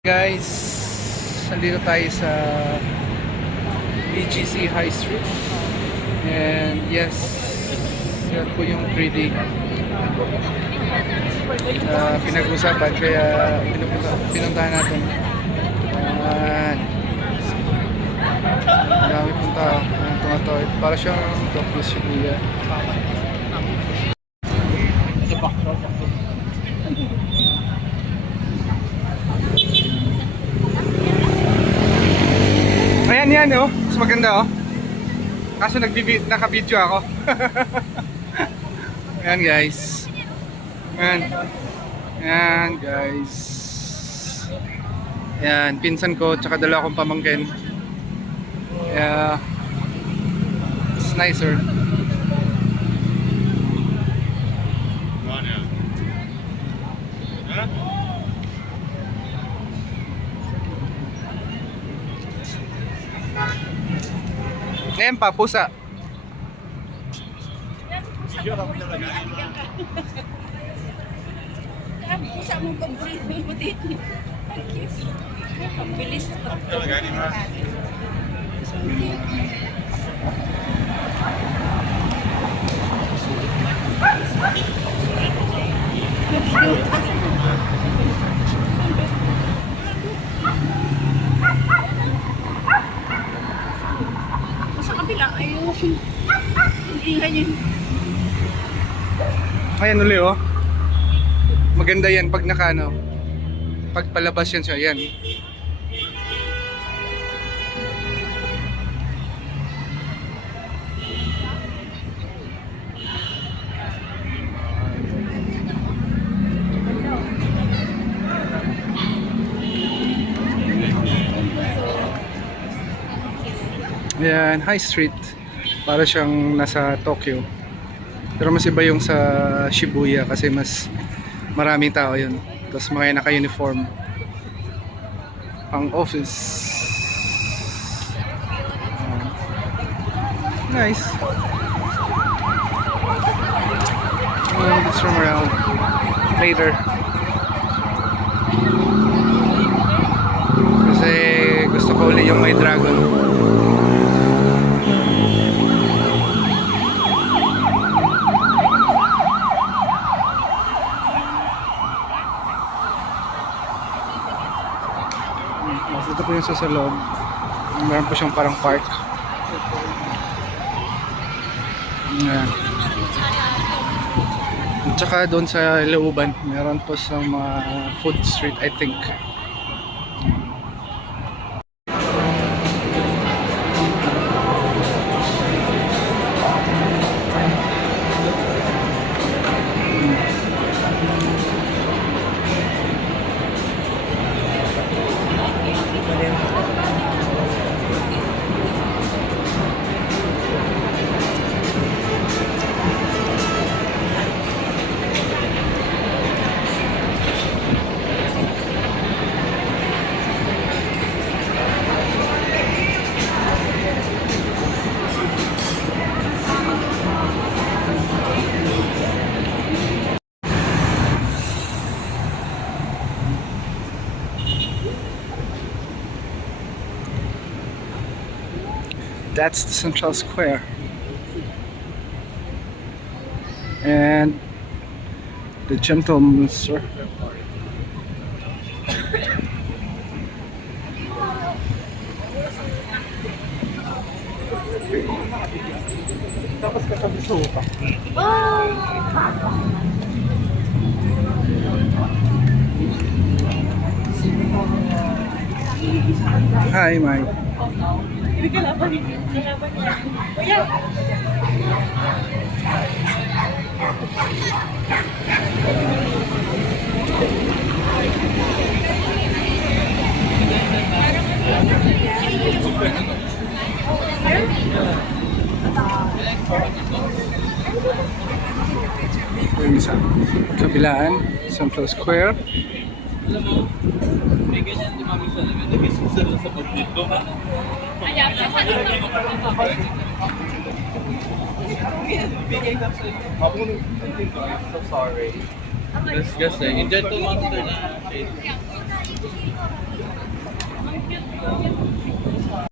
Guys, nandito tayo sa BGC High Street and yes, yan po yung 3D pinag-usapan kaya pinuntahan natin. Dami punta ng tumatawid para siyang Tokyo Shibuya. Ayan yan oh, mas maganda oh. Kaso naka-video ako. Ayan guys. Ayan guys. Ayan, pinsan ko tsaka dalawa akong pamangkin. Yeah. It's nicer. Ngayon pa, pusa. Pusa mong complete mo dito. Ang bilis. Sa kabila, ayun. Ingay yun. Ayan uli oh. Maganda yan pag nakano. Pag palabas yan siya, yan. Ayan, High Street. Para siyang nasa Tokyo. Pero mas iba yung sa Shibuya kasi mas maraming tao yun. Tapos mga naka-uniform. Pang office. Nice. Let's roam around later. Kasi gusto ko ulit yung may dragon. Ito po yung sa loob. Meron po siyang parang park. Ayan. At saka doon sa looban, meron po sa mga food street, I think. That's the Central Square. And the gentleman's store. Tapos kakabisuho pa. Hi, Mike. Hindi ka laban niya. Kuya! Yung isa. Kabilaan, Central Square. Alam mo, may ganyan di mami sa lamin. Nag-isisa sa pag-dito ka. Ayan, I'm so sorry. Disgusting. Yung gentle monster na shade.